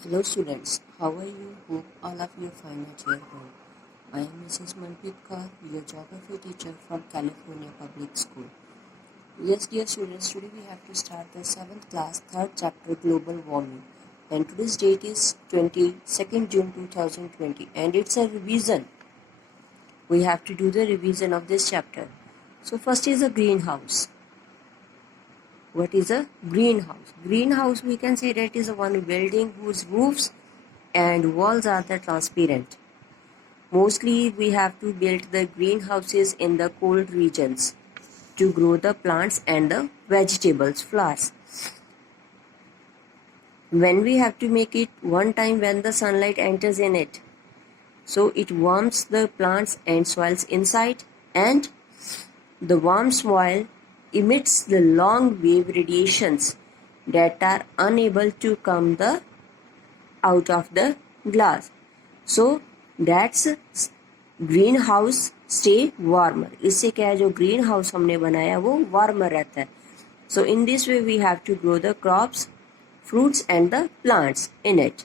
Hello students, how are you? Hope all of you are fine at your home. I am Mrs. Manpreet Kaur, your geography teacher from California Public School. Yes, dear students, today we have to start the 7th class, 3rd chapter, Global Warming. And today's date is 22nd June 2020 and it's a revision. We have to do the revision of this chapter. So first is a greenhouse. What is a greenhouse? Greenhouse, we can say that is a one building whose roofs and walls are the transparent. Mostly we have to build the greenhouses in the cold regions to grow the plants and the vegetables, flowers. When we have to make it one time when the sunlight enters in it, so it warms the plants and soils inside, and the warm soil emits the long wave radiations that are unable to come out of the glass. So that's green house stay warmer. इससे क्या है, जो green house हमने बनाया वो warmer रहता है. So in this way we have to grow the crops, fruits and the plants in it.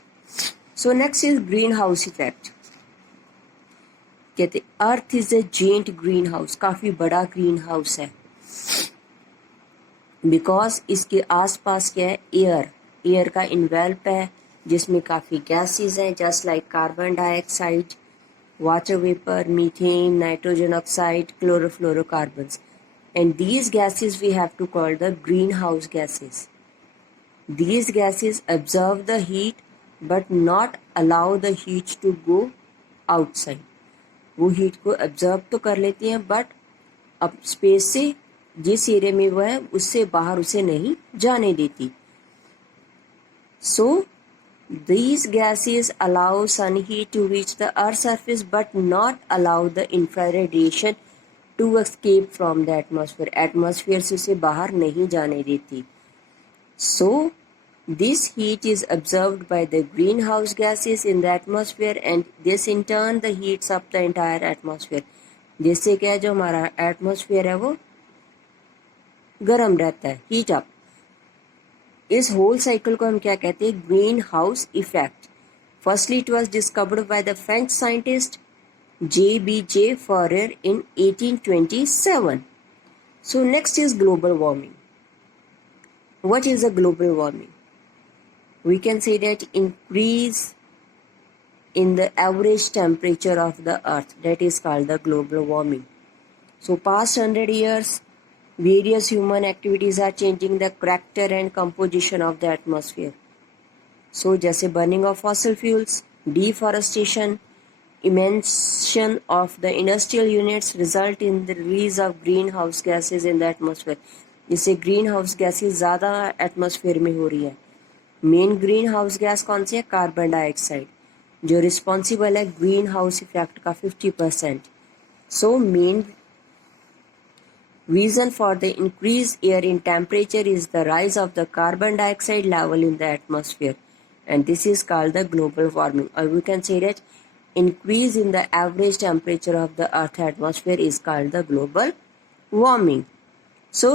So next is green house effect. कहते earth is a giant green house, काफी बड़ा green house है, because इसके आसपास क्या है, air का envelope है जिसमें काफी गैसेस हैं, just like carbon dioxide, water vapor, methane, nitrogen oxide, chlorofluorocarbons. And these gases we have to call the greenhouse gases. These gases absorb the heat but not allow the heat to go outside. वो heat को absorb तो कर लेती हैं but अब space से जिस area में वो है उससे बाहर उसे नहीं जाने देती. So these gases allow sun heat to reach the Earth's surface but not allow the infrared radiation to escape from the atmosphere. Atmosphere से उसे बाहर नहीं जाने देती. So this heat is absorbed by the greenhouse gases in the atmosphere and this in turn the heats up the entire atmosphere. जिससे क्या है, जो हमारा एटमॉस्फेयर है वो गर्म रहता है, हीट अप. इस होल साइकिल को हम क्या कहते हैं, green house effect. Firstly it was discovered by the French scientist J.B.J. Fourier in 1827. So next is global warming. What is a global warming? We can say that increase in the average temperature of the earth, that is called the global warming. So past 100 years various human activities are changing the character and composition of the atmosphere. So जैसे burning of fossil fuels, deforestation, emission of the industrial units result in the release of greenhouse gases in the atmosphere. इससे greenhouse gases ज़्यादा atmosphere में हो रही है. Main green house gas कौन सी है, carbon dioxide, जो रिस्पॉन्सिबल है ग्रीन हाउस इफेक्ट का 50%. So main reason for the increased air in temperature is the rise of the carbon dioxide level in the atmosphere, and this is called the global warming, or we can say that increase in the average temperature of the earth atmosphere is called the global warming. So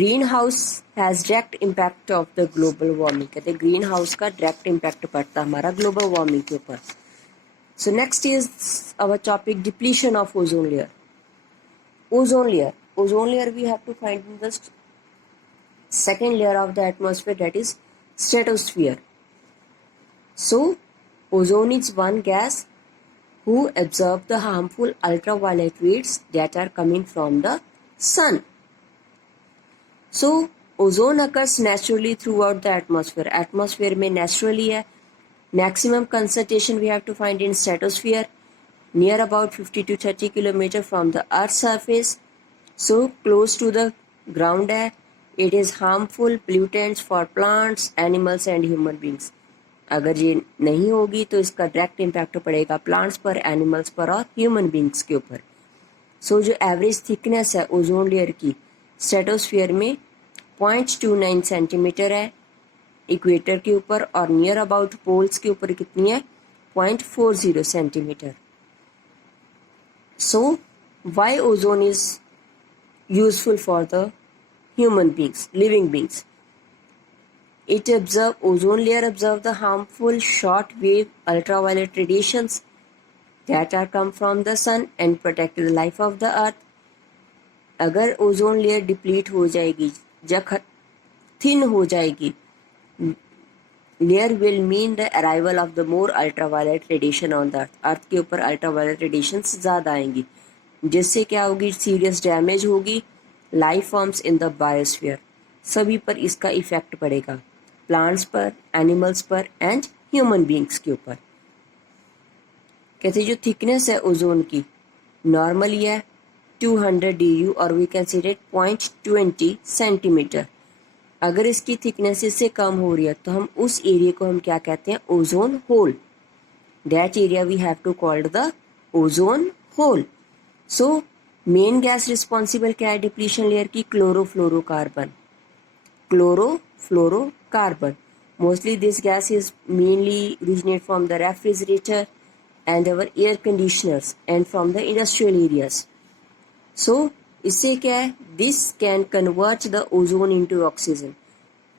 greenhouse has direct impact of the global warming. कहते green house का direct impact पड़ता है हमारा global warming के ऊपर. So next is our topic, depletion of ozone layer. Ozone layer we have to find in the second layer of the atmosphere, that is stratosphere. So ozone is one gas who absorb the harmful ultraviolet rays that are coming from the sun. So ozone occurs naturally throughout the atmosphere. Atmosphere में naturally है. Maximum concentration we have to find in stratosphere, near about 50 to 30 kilometer from the earth's surface. So close to the ground है. It is harmful pollutants for plants, animals and human beings. अगर ये नहीं होगी तो इसका direct impact पड़ेगा plants पर, animals पर और ह्यूमन बींग्स के ऊपर. सो जो एवरेज थिकनेस है ओजोन लेयर की स्ट्रेटोस्फीयर में 0.29 सेंटीमीटर है इक्वेटर के ऊपर, और नियर अबाउट पोल्स के ऊपर कितनी है, 0.40 centimetre. So why ozone is useful for the human beings, living beings. Ozone layer absorb the harmful short wave ultraviolet radiations that are come from the sun and protect the life of the earth. अगर ozone layer deplete हो जाएगी या thin हो जाएगी, layer will mean the arrival of the more ultraviolet radiation on the earth. Earth के ऊपर ultraviolet radiation ज़्यादा आएंगी, जिससे क्या होगी, सीरियस डैमेज होगी life forms in the biosphere. सभी पर इसका इफेक्ट पड़ेगा, प्लांट्स पर, एनिमल्स पर एंड ह्यूमन बींग्स के ऊपर. कहते जो थिकनेस है ओजोन की नॉर्मली है 200 DU और वी कैन सी 0.20 सेंटीमीटर. अगर इसकी थिकनेस इससे कम हो रही है तो हम उस एरिया को हम क्या कहते हैं, ozone hole. That area we have to called the ozone hole. So main gas responsible क्या है डिप्लीशन लेयर की, chlorofluorocarbon. Chlorofluorocarbon. Mostly this gas is mainly originate from the refrigerator and our air conditioners and from the industrial areas. So इससे क्या है, this can convert the ozone into oxygen.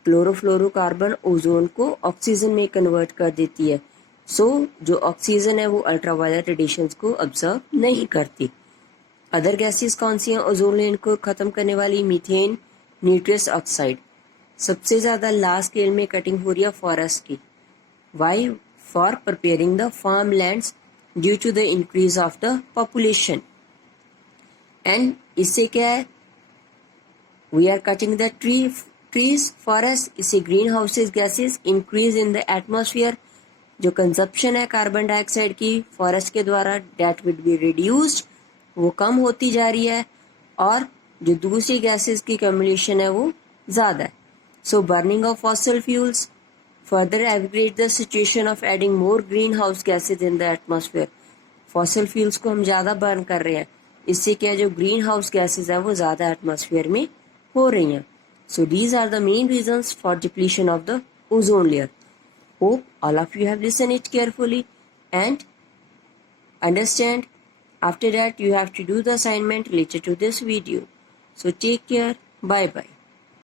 Chlorofluorocarbon ozone को oxygen में convert कर देती है. सो जो oxygen है वो अल्ट्रावायलेट रेडिएशंस को ऑब्जर्व नहीं करती. अदर गैसेस कौन सी हैं ओजोन लेयर को खत्म करने वाली, मीथेन, निट्रस ऑक्साइड. सबसे ज़्यादा लार्ज स्केल में कटिंग हो रही है फॉरेस्ट की. Why? For preparing the farm lands due to the increase of the population. And इससे क्या है, we are cutting the trees forest. इससे green houses gases increase in the atmosphere. जो कंजप्शन है कार्बन डाइऑक्साइड की forest के द्वारा, date will be reduced, वो कम होती जा रही है. और जो दूसरी गैसेस की कम्युलेशन है वो ज़्यादा है. So burning of fossil fuels further aggravate the situation of adding more green house gases in the atmosphere. Fossil fuels को हम ज़्यादा बर्न कर रहे हैं, इससे क्या जो ग्रीन हाउस गैसेज है वो ज़्यादा एटमॉस्फेयर में हो रही हैं. So these are the main reasons for depletion of the ozone layer. Hope all of you have listened it carefully and understand. After that you have to do the assignment related to this video. So take care. Bye bye.